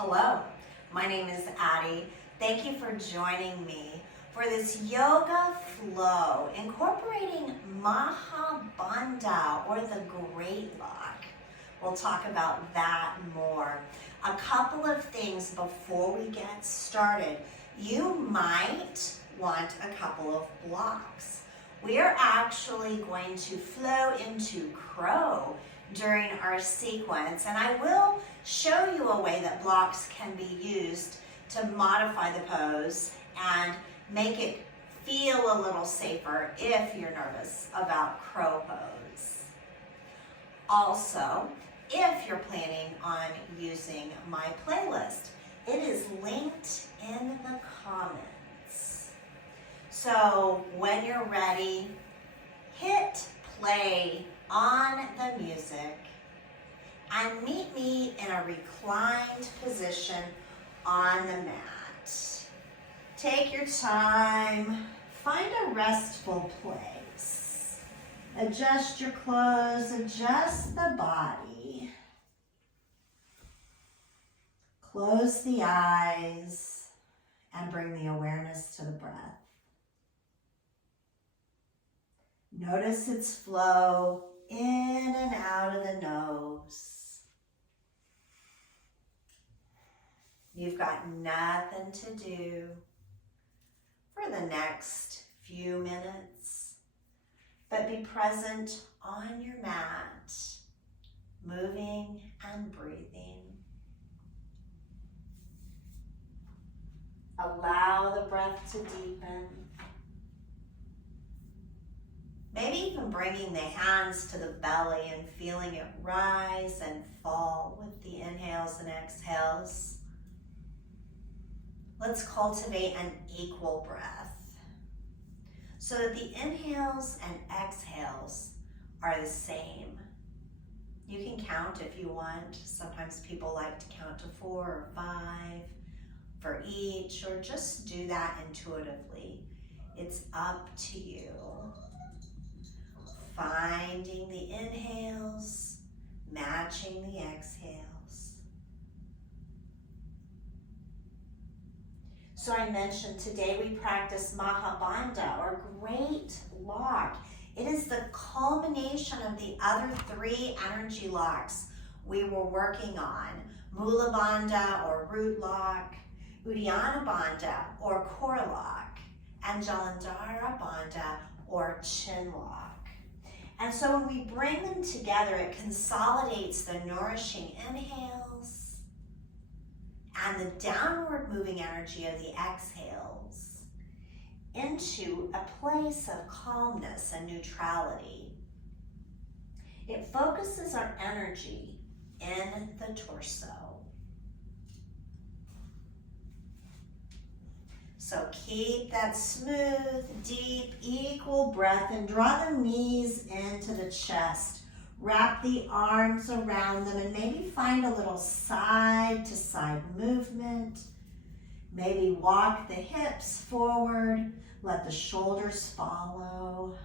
Hello, my name is Addie. Thank you for joining me for this yoga flow incorporating Maha Bandha, or the Great Lock. We'll talk about that more. A couple of things before we get started. You might want a couple of blocks. We are actually going to flow into crow during our sequence, and I will show you a way that blocks can be used to modify the pose and make it feel a little safer if you're nervous about crow pose. Also, if you're planning on using my playlist, it is linked in the comments. So when you're ready, hit play on the music and meet me in a reclined position on the mat. Take your time, find a restful place. Adjust your clothes, adjust the body. Close the eyes and bring the awareness to the breath. Notice its flow in and out of the nose. You've got nothing to do for the next few minutes, but be present on your mat, moving and breathing. Allow the breath to deepen. Maybe even bringing the hands to the belly and feeling it rise and fall with the inhales and exhales. Let's cultivate an equal breath so that the inhales and exhales are the same. You can count if you want. Sometimes people like to count to 4 or 5 for each, or just do that intuitively. It's up to you. Finding the inhales, matching the exhales. So I mentioned today we practice Maha Bandha, or Great Lock. It is the culmination of the other 3 energy locks we were working on. Mula Bandha, or Root Lock, Uddiysns Bandha, or Core Lock, and Jalandhara Bandha, or Chin Lock. And so when we bring them together, it consolidates the nourishing inhales and the downward moving energy of the exhales into a place of calmness and neutrality. It focuses our energy in the torso. So keep that smooth, deep, equal breath and draw the knees into the chest. Wrap the arms around them and maybe find a little side to side movement. Maybe walk the hips forward. Let the shoulders follow.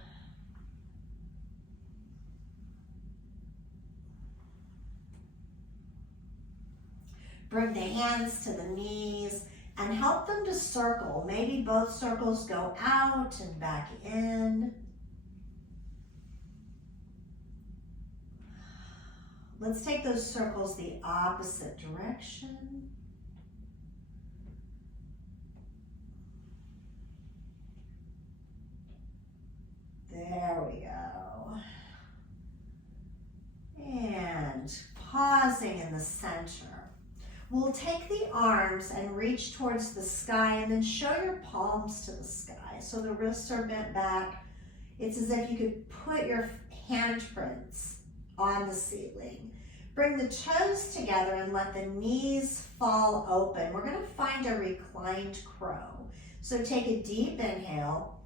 Bring the hands to the knees and help them to circle. Maybe both circles go out and back in. Let's take those circles the opposite direction. There we go. And pausing in the center. We'll take the arms and reach towards the sky and then show your palms to the sky. So the wrists are bent back. It's as if you could put your handprints on the ceiling. Bring the toes together and let the knees fall open. We're going to find a reclined crow. So take a deep inhale.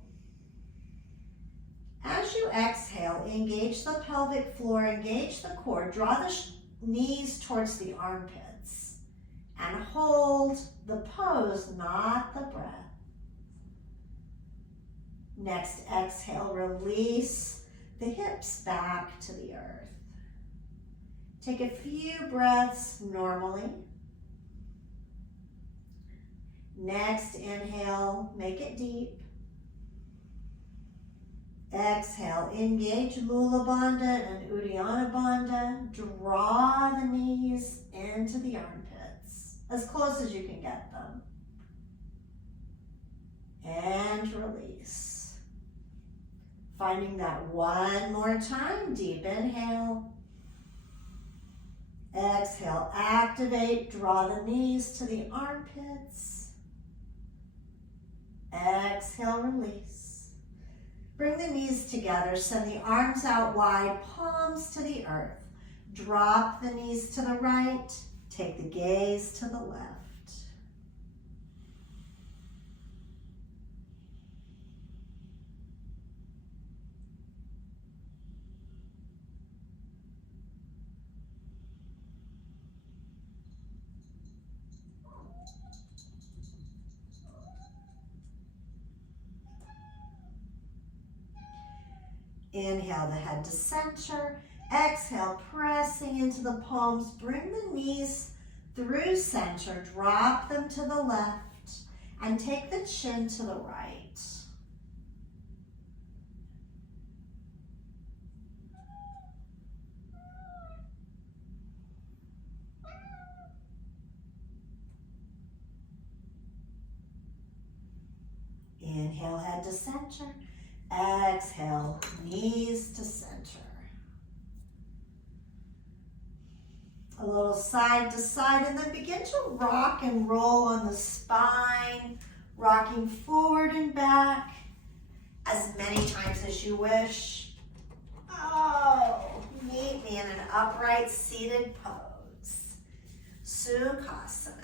As you exhale, engage the pelvic floor, engage the core. Draw the knees towards the armpits. And hold the pose, not the breath. Next, exhale, release the hips back to the earth. Take a few breaths normally. Next, inhale, make it deep. Exhale, engage Mula Bandha and Uddiysns Bandha. Draw the knees into the armpits, as close as you can get them. And release. Finding that one more time, deep inhale. Exhale, activate, draw the knees to the armpits. Exhale, release. Bring the knees together, send the arms out wide, palms to the earth. Drop the knees to the right, take the gaze to the left. Inhale the head to center. Exhale, pressing into the palms. Bring the knees through center. Drop them to the left and take the chin to the right. Inhale, head to center. Exhale, knees to center. A little side to side, and then begin to rock and roll on the spine, rocking forward and back as many times as you wish. Oh, meet me in an upright seated pose, Sukhasana.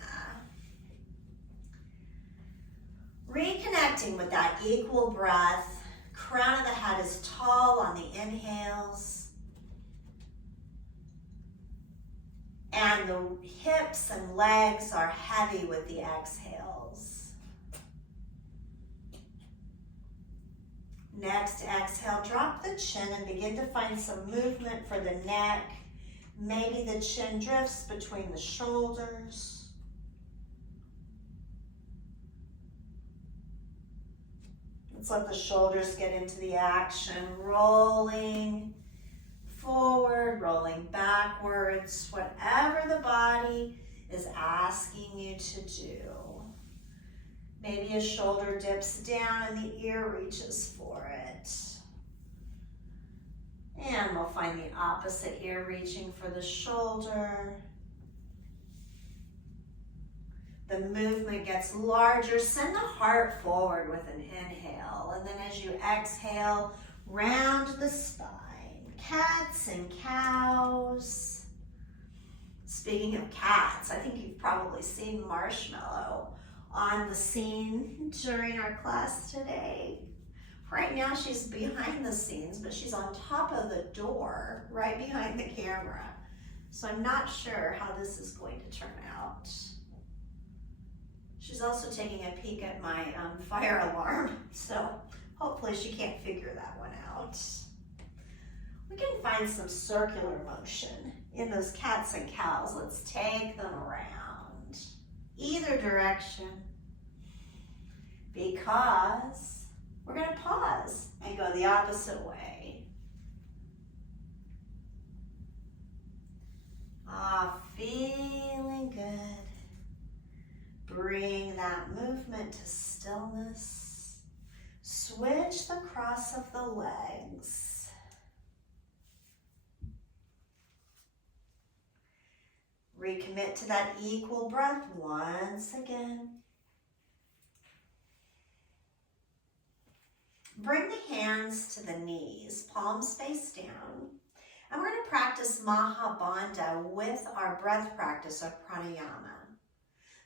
Reconnecting with that equal breath. Crown of the head is tall on the inhales. And the hips and legs are heavy with the exhales. Next, exhale, drop the chin and begin to find some movement for the neck. Maybe the chin drifts between the shoulders. Let's let the shoulders get into the action, rolling forward, rolling backwards, whatever the body is asking you to do. Maybe a shoulder dips down and the ear reaches for it. And we'll find the opposite ear reaching for the shoulder. The movement gets larger. Send the heart forward with an inhale. And then as you exhale, round the spine. Cats and cows. Speaking of cats, I think you've probably seen Marshmallow on the scene during our class today. Right now she's behind the scenes, but she's on top of the door right behind the camera. So I'm not sure how this is going to turn out. She's also taking a peek at my fire alarm, so hopefully she can't figure that one out. We can find some circular motion in those cats and cows. Let's take them around either direction because we're going to pause and go the opposite way. Feeling good. Bring that movement to stillness. Switch the cross of the legs. Recommit to that equal breath once again. Bring the hands to the knees, palms face down. And we're going to practice Maha Bandha with our breath practice of pranayama.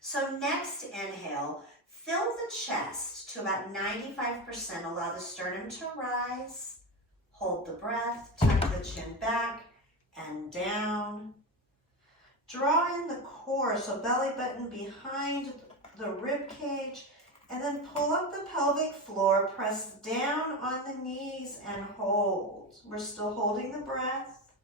So next inhale, fill the chest to about 95%. Allow the sternum to rise. Hold the breath, tuck the chin back and down. Draw in the core, so belly button behind the rib cage, and then pull up the pelvic floor, press down on the knees and hold. We're still holding the breath.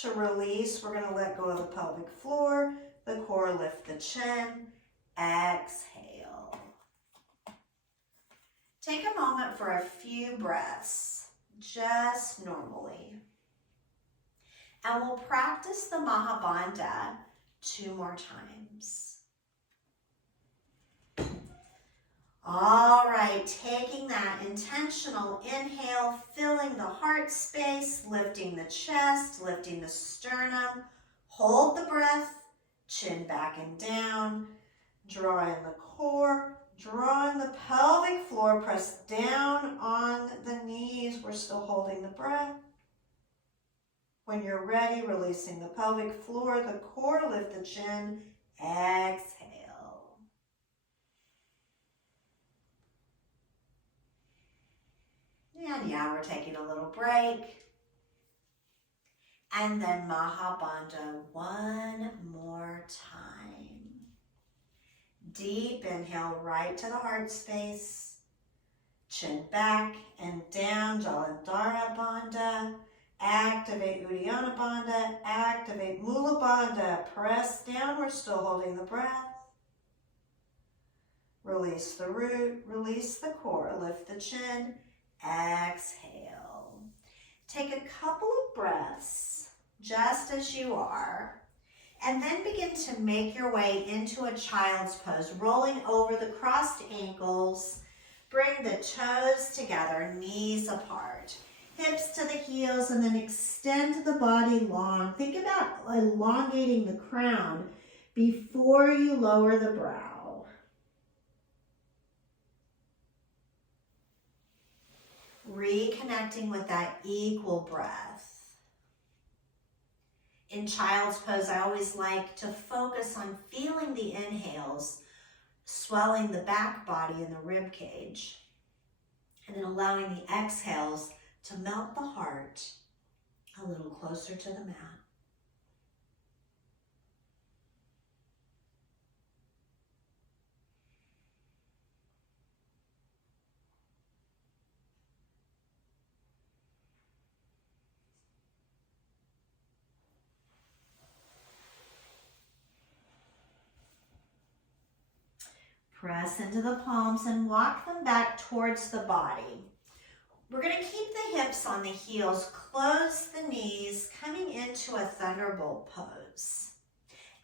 To release, we're going to let go of the pelvic floor, the core, lift the chin, exhale. Take a moment for a few breaths, just normally. And we'll practice the Maha Bandha 2 more times. All right, taking that intentional inhale, filling the heart space, lifting the chest, lifting the sternum. Hold the breath, chin back and down, drawing the core, drawing the pelvic floor, press down on the knees. We're still holding the breath. When you're ready, releasing the pelvic floor, the core, lift the chin, exhale. And yeah, we're taking a little break. And then Maha Bandha 1 more time. Deep inhale right to the heart space. Chin back and down, Jalandhara Bandha. Activate Uddiysns Bandha. Activate Mula Bandha. Press down, we're still holding the breath. Release the root, release the core, lift the chin. Exhale. Take a couple of breaths, just as you are, and then begin to make your way into a child's pose, rolling over the crossed ankles. Bring the toes together, knees apart, hips to the heels, and then extend the body long. Think about elongating the crown before you lower the brow. Reconnecting with that equal breath. In child's pose, I always like to focus on feeling the inhales, swelling the back body and the rib cage, and then allowing the exhales to melt the heart a little closer to the mat. Press into the palms and walk them back towards the body. We're going to keep the hips on the heels, close the knees, coming into a thunderbolt pose.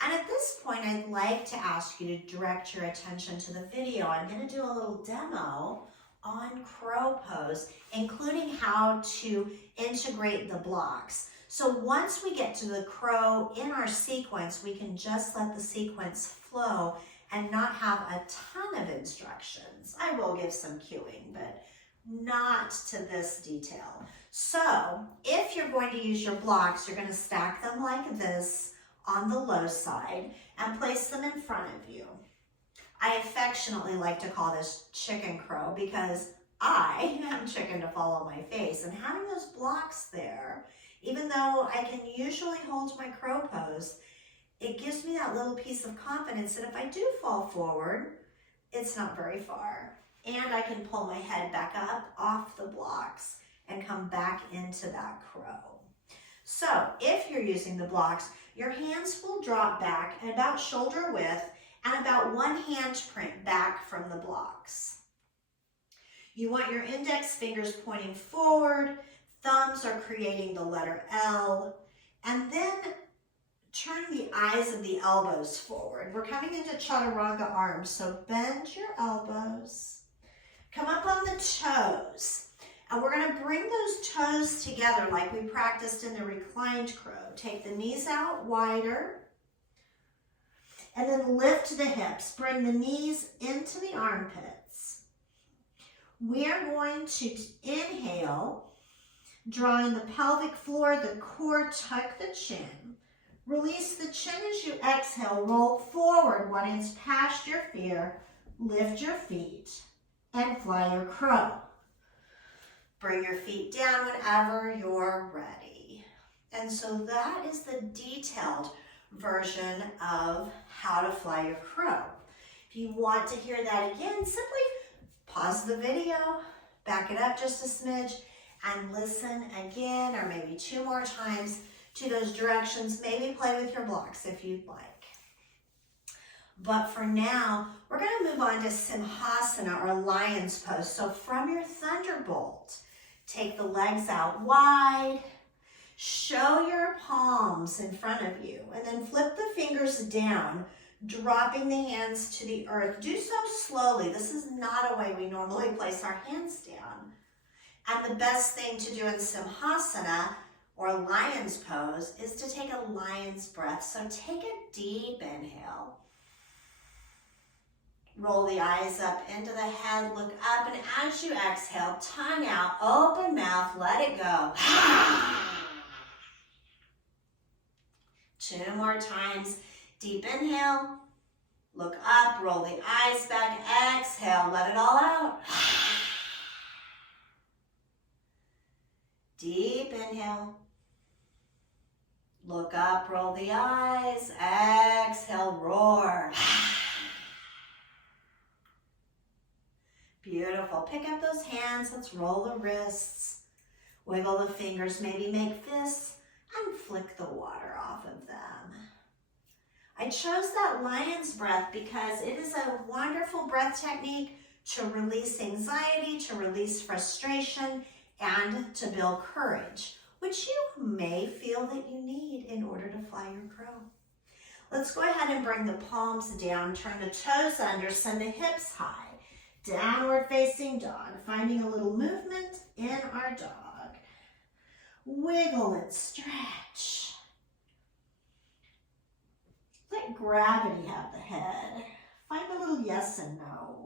And at this point, I'd like to ask you to direct your attention to the video. I'm going to do a little demo on crow pose, including how to integrate the blocks. So once we get to the crow in our sequence, we can just let the sequence flow and not have a ton of instructions. I will give some cueing, but not to this detail. So if you're going to use your blocks, you're going to stack them like this on the low side and place them in front of you. I affectionately like to call this chicken crow because I am chicken to follow my face, and having those blocks there, even though I can usually hold my crow pose, it gives me that little piece of confidence that if I do fall forward, it's not very far. And I can pull my head back up off the blocks and come back into that crow. So if you're using the blocks, your hands will drop back at about shoulder width and about 1 hand print back from the blocks. You want your index fingers pointing forward, thumbs are creating the letter L, and then turn the eyes of the elbows forward. We're coming into chaturanga arms, so bend your elbows. Come up on the toes. And we're going to bring those toes together like we practiced in the reclined crow. Take the knees out wider. And then lift the hips. Bring the knees into the armpits. We are going to inhale, drawing the pelvic floor, the core, tuck the chin. Release the chin as you exhale. Roll forward 1 inch past your feet. Lift your feet and fly your crow. Bring your feet down whenever you're ready. And so that is the detailed version of how to fly your crow. If you want to hear that again, simply pause the video, back it up just a smidge, and listen again, or maybe 2 more times to those directions. Maybe play with your blocks if you'd like. But for now, we're going to move on to Simhasana, or lion's pose. So from your thunderbolt, take the legs out wide, show your palms in front of you, and then flip the fingers down, dropping the hands to the earth. Do so slowly. This is not a way we normally place our hands down. And the best thing to do in Simhasana, or lion's pose, is to take a lion's breath. So take a deep inhale. Roll the eyes up into the head, look up, and as you exhale, tongue out, open mouth, let it go. 2 more times. Deep inhale, look up, roll the eyes back, exhale, let it all out. Deep inhale, look up, roll the eyes, exhale, roar. Beautiful. Pick up those hands. Let's roll the wrists. Wiggle the fingers. Maybe make fists and flick the water off of them. I chose that lion's breath because it is a wonderful breath technique to release anxiety, to release frustration, and to build courage, which you may feel that you need in order to fly your crow. Let's go ahead and bring the palms down, turn the toes under, send the hips high. Downward facing dog, finding a little movement in our dog. Wiggle and stretch. Let gravity have the head. Find a little yes and no.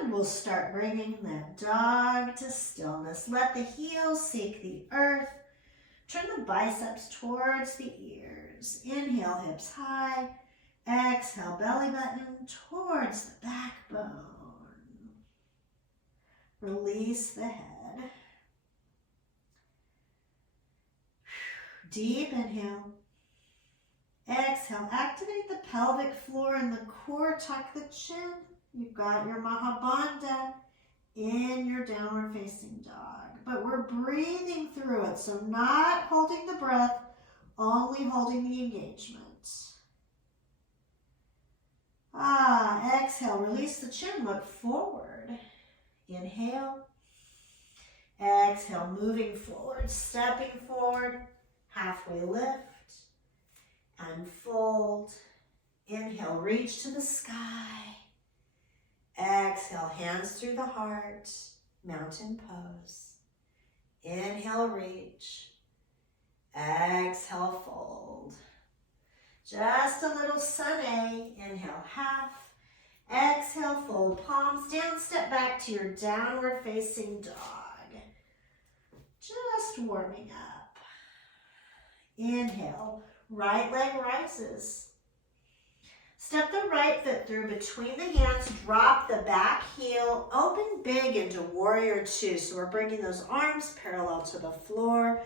And we'll start bringing the dog to stillness. Let the heels seek the earth. Turn the biceps towards the ears. Inhale, hips high. Exhale, belly button towards the backbone. Release the head. Deep inhale. Exhale, activate the pelvic floor and the core. Tuck the chin. You've got your Maha Bandha in your downward facing dog. But we're breathing through it, so not holding the breath, only holding the engagement. Exhale, release the chin, look forward. Inhale. Exhale, moving forward, stepping forward, halfway lift, and fold. Inhale, reach to the sky. Exhale, hands through the heart, mountain pose. Inhale, reach. Exhale, fold. Just a little sun A. Inhale, half. Exhale, fold palms down, step back to your downward facing dog. Just warming up. Inhale, right leg rises. Step the right foot through between the hands, drop the back heel, open big into warrior two. So we're bringing those arms parallel to the floor.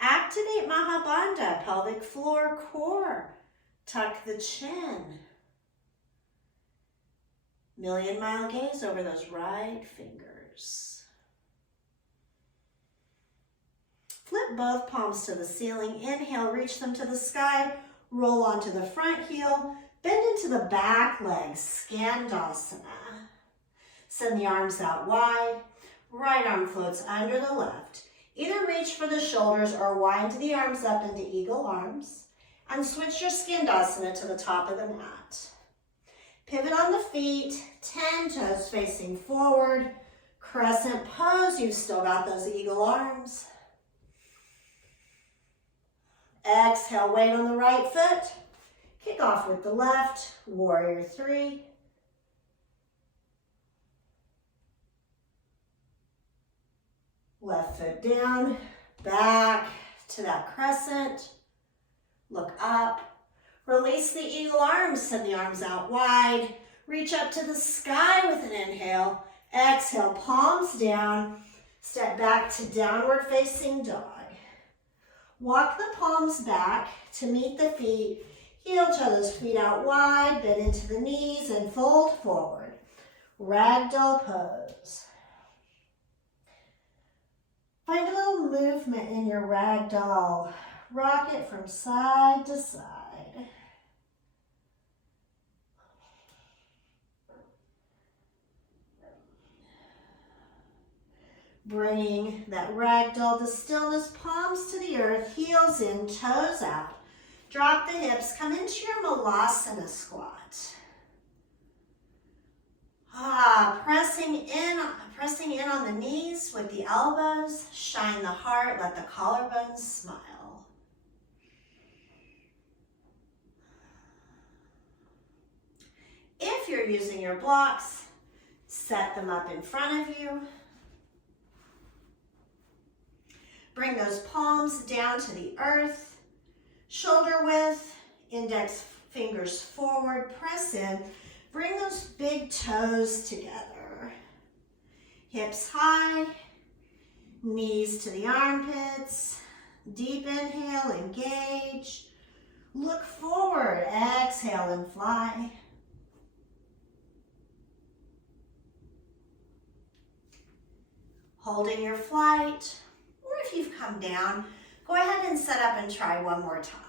Activate Maha Bandha, pelvic floor, core. Tuck the chin. Million-mile gaze over those right fingers. Flip both palms to the ceiling. Inhale, reach them to the sky. Roll onto the front heel. Bend into the back leg, Skandasana. Send the arms out wide. Right arm floats under the left. Either reach for the shoulders or wind the arms up into eagle arms. And switch your Skandasana to the top of the mat. Pivot on the feet, 10 toes facing forward. Crescent pose, you've still got those eagle arms. Exhale, weight on the right foot. Kick off with the left, warrior three. Left foot down, back to that crescent. Look up. Release the eagle arms, send the arms out wide. Reach up to the sky with an inhale. Exhale, palms down. Step back to downward facing dog. Walk the palms back to meet the feet. Heel toes, feet out wide, bend into the knees and fold forward. Ragdoll pose. Find a little movement in your ragdoll. Rock it from side to side. Bringing that ragdoll to stillness, palms to the earth, heels in, toes out. Drop the hips, come into your Mula Bandha squat. Pressing in on the knees with the elbows, shine the heart, let the collarbones smile. If you're using your blocks, set them up in front of you. Bring those palms down to the earth, shoulder width, index fingers forward, press in. Bring those big toes together. Hips high, knees to the armpits. Deep inhale, engage. Look forward, exhale and fly. Holding your flight, or if you've come down, go ahead and set up and try one more time.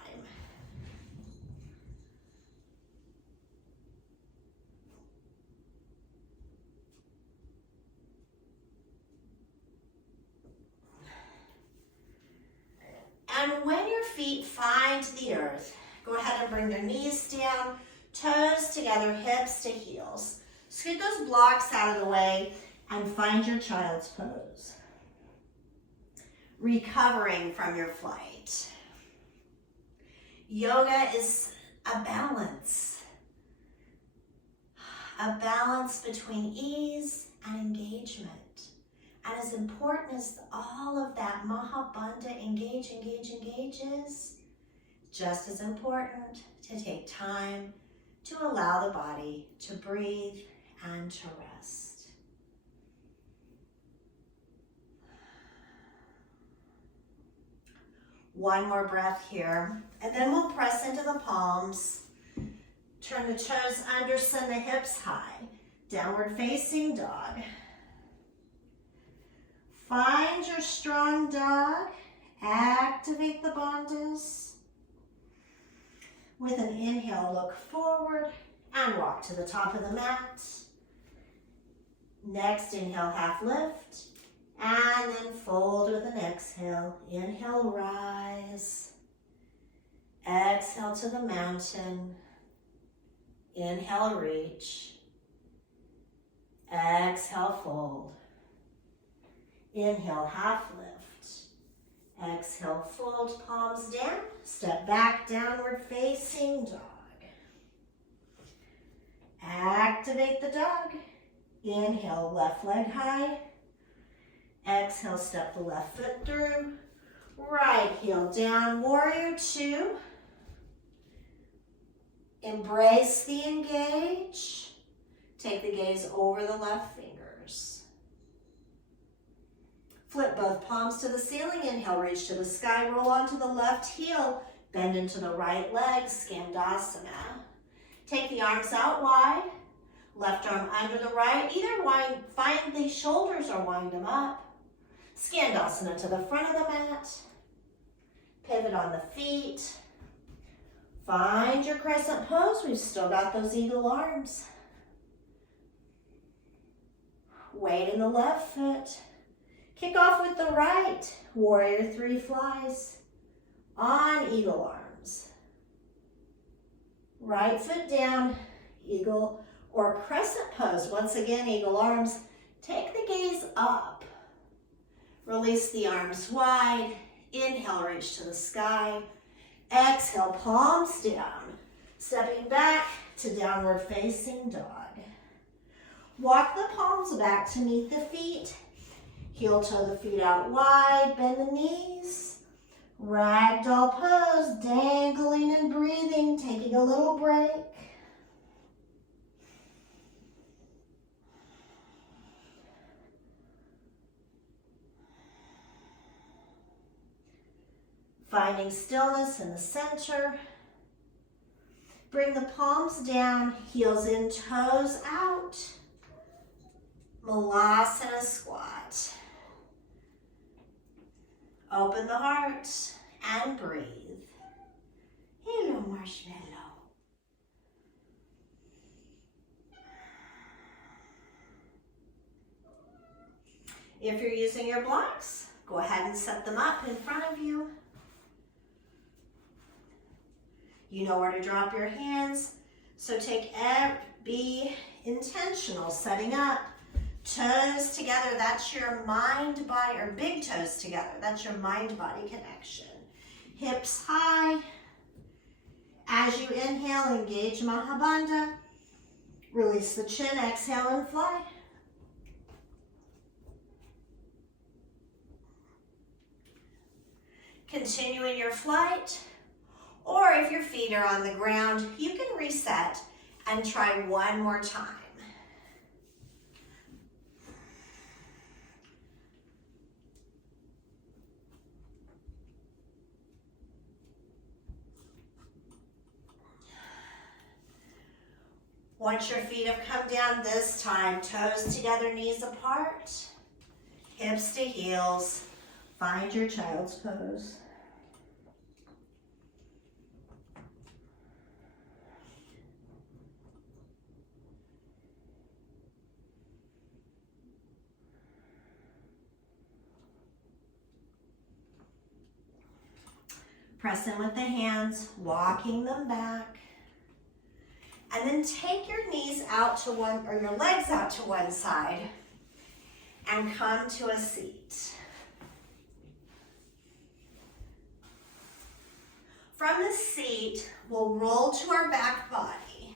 And when your feet find the earth, go ahead and bring your knees down, toes together, hips to heels. Scoot those blocks out of the way and find your child's pose. Recovering from your flight. Yoga is a balance between ease and engagement. And as important as all of that Maha Bandha, engage is, just as important to take time to allow the body to breathe and to rest. One more breath here, and then we'll press into the palms. Turn the toes under, send the hips high. Downward facing dog. Find your strong dog. Activate the bandhas. With an inhale, look forward and walk to the top of the mat. Next, inhale, half lift. And then fold with an exhale. Inhale, rise. Exhale to the mountain. Inhale, reach. Exhale, fold. Inhale, half lift. Exhale, fold, palms down. Step back, downward facing dog. Activate the dog. Inhale, left leg high. Exhale, step the left foot through. Right heel down, warrior two. Embrace the engage. Take the gaze over the left fingers. Flip both palms to the ceiling. Inhale, reach to the sky. Roll onto the left heel. Bend into the right leg, Skandasana. Take the arms out wide. Left arm under the right. Either find the shoulders or wind them up. Skandasana to the front of the mat. Pivot on the feet. Find your crescent pose. We've still got those eagle arms. Weight in the left foot. Kick off with the right. Warrior three flies. On eagle arms. Right foot down. Eagle or crescent pose. Once again, eagle arms. Take the gaze up. Release the arms wide. Inhale, reach to the sky. Exhale, palms down. Stepping back to downward facing dog. Walk the palms back to meet the feet. Heel toe the feet out wide. Bend the knees. Ragdoll pose. Dangling and breathing. Taking a little break. Finding stillness in the center. Bring the palms down, heels in, toes out. Mula Bandha squat. Open the heart and breathe. Hello, marshmallow. If you're using your blocks, go ahead and set them up in front of you. You know where to drop your hands, so be intentional, setting up. Toes together, that's your mind-body, or big toes together, that's your mind-body connection. Hips high. As you inhale, engage Maha Bandha. Release the chin, exhale and fly. Continuing your flight, or if your feet are on the ground, you can reset and try one more time. Once your feet have come down this time, toes together, knees apart, hips to heels, find your child's pose. Press in with the hands, walking them back. And then take your knees out to one, or your legs out to one side and come to a seat. From the seat, we'll roll to our back body.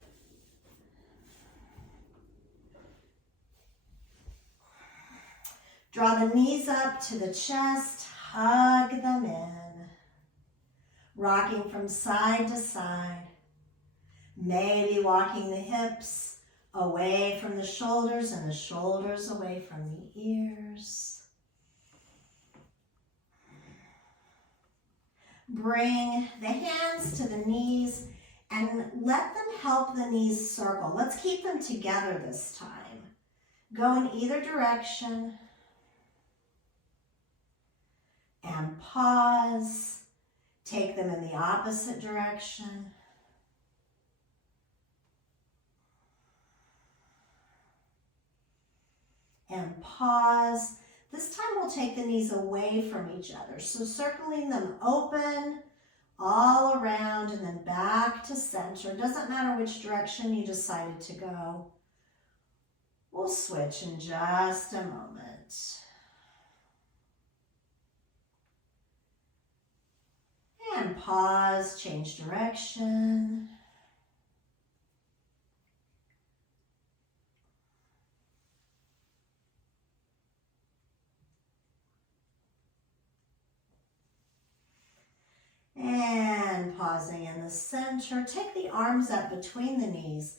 Draw the knees up to the chest, hug them in. Rocking from side to side. Maybe walking the hips away from the shoulders and the shoulders away from the ears. Bring the hands to the knees and let them help the knees circle. Let's keep them together this time. Go in either direction. And pause. Take them in the opposite direction. And pause. This time we'll take the knees away from each other. So circling them open all around and then back to center. Doesn't matter which direction you decided to go. We'll switch in just a moment. And pause, change direction. And pausing in the center, take the arms up between the knees.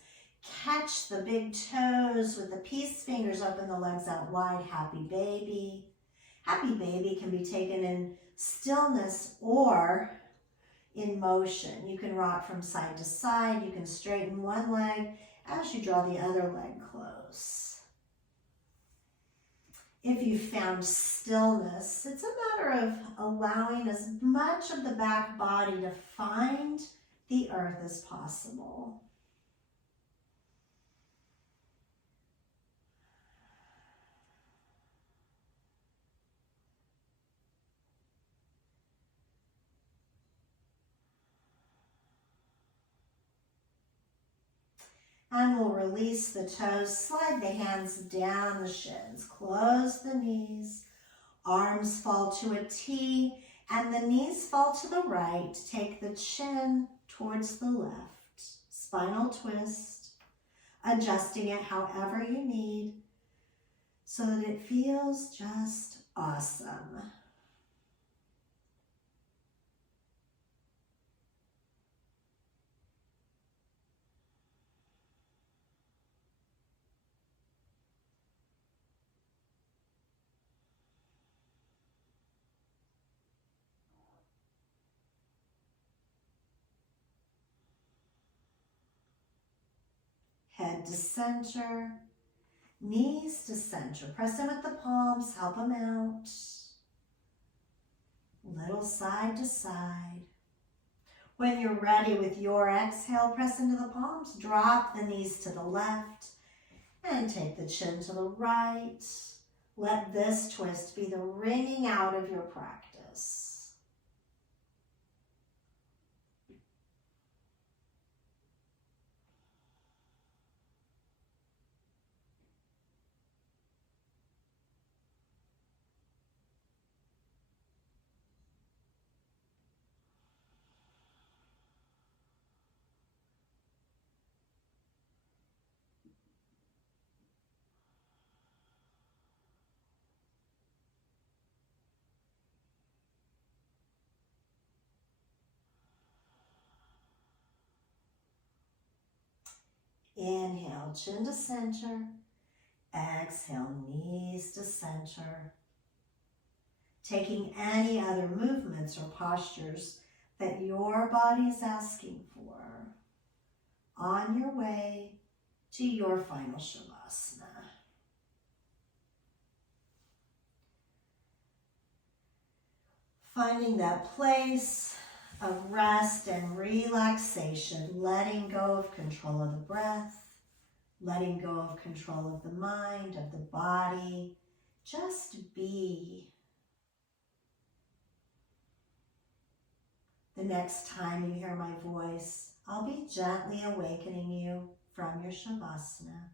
Catch the big toes with the peace fingers, open the legs out wide, happy baby. Happy baby can be taken in stillness or in motion. You can rock from side to side. You can straighten one leg as you draw the other leg close. If you found stillness, it's a matter of allowing as much of the back body to find the earth as possible. And we'll release the toes, slide the hands down the shins, close the knees, arms fall to a T, and the knees fall to the right. Take the chin towards the left, spinal twist, adjusting it however you need so that it feels just awesome. Head to center, knees to center. Press in with the palms, help them out. little side to side. When you're ready with your exhale, press into the palms, drop the knees to the left, and take the chin to the right. Let this twist be the ringing out of your practice. Inhale, chin to center. Exhale, knees to center. Taking any other movements or postures that your body is asking for on your way to your final Shavasana. Finding that place of rest and relaxation, letting go of control of the breath, letting go of control of the mind, of the body. Just be. The next time you hear my voice, I'll be gently awakening you from your Shavasana.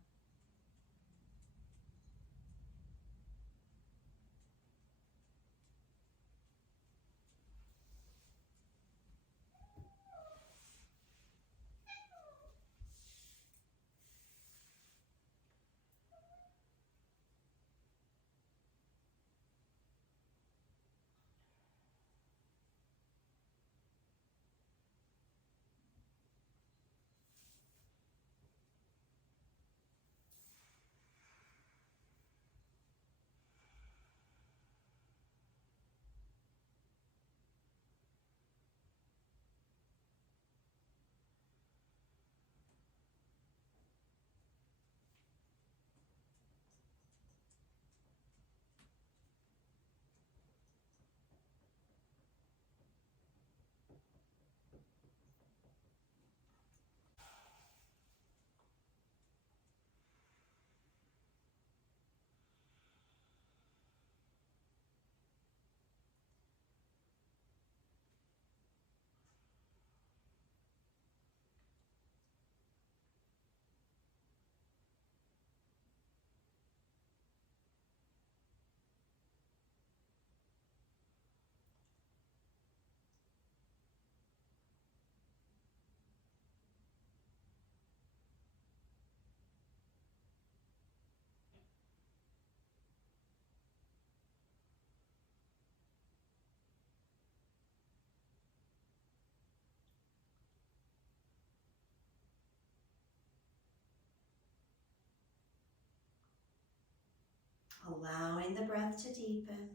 Allowing the breath to deepen.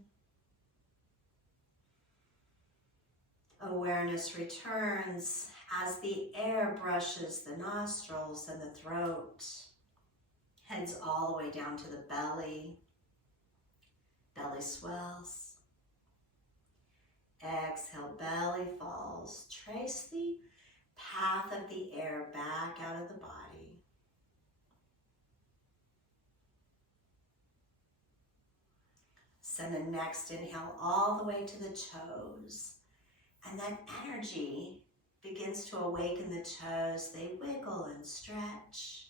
Awareness returns as the air brushes the nostrils and the throat, heads all the way down to the belly. Belly swells. Exhale, belly falls. Trace the path of the air back out of the body. Send the next inhale all the way to the toes. And that energy begins to awaken the toes. They wiggle and stretch.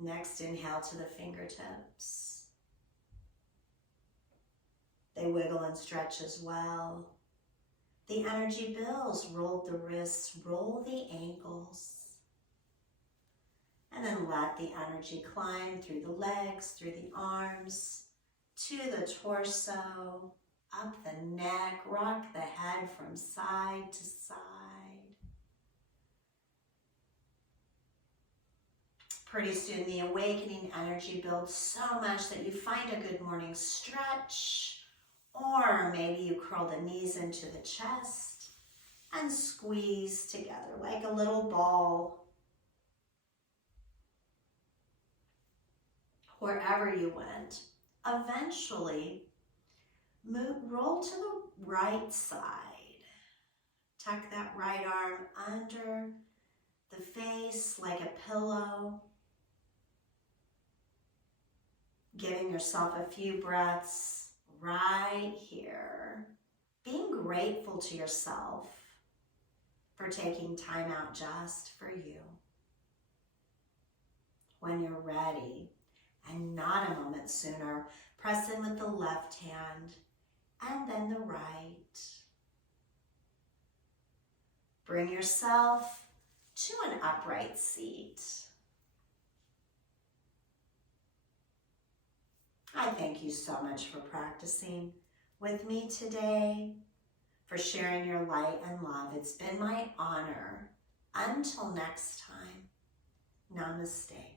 Next inhale to the fingertips. They wiggle and stretch as well. The energy builds. Roll the wrists, roll the ankles. And then let the energy climb through the legs, through the arms, to the torso, up the neck, rock the head from side to side. Pretty soon the awakening energy builds so much that you find a good morning stretch, or maybe you curl the knees into the chest and squeeze together like a little ball. Wherever you went, eventually roll to the right side. Tuck that right arm under the face like a pillow. Giving yourself a few breaths right here. Being grateful to yourself for taking time out just for you. When you're ready, and not a moment sooner, press in with the left hand and then the right. Bring yourself to an upright seat. I thank you so much for practicing with me today, for sharing your light and love. It's been my honor. Until next time, namaste.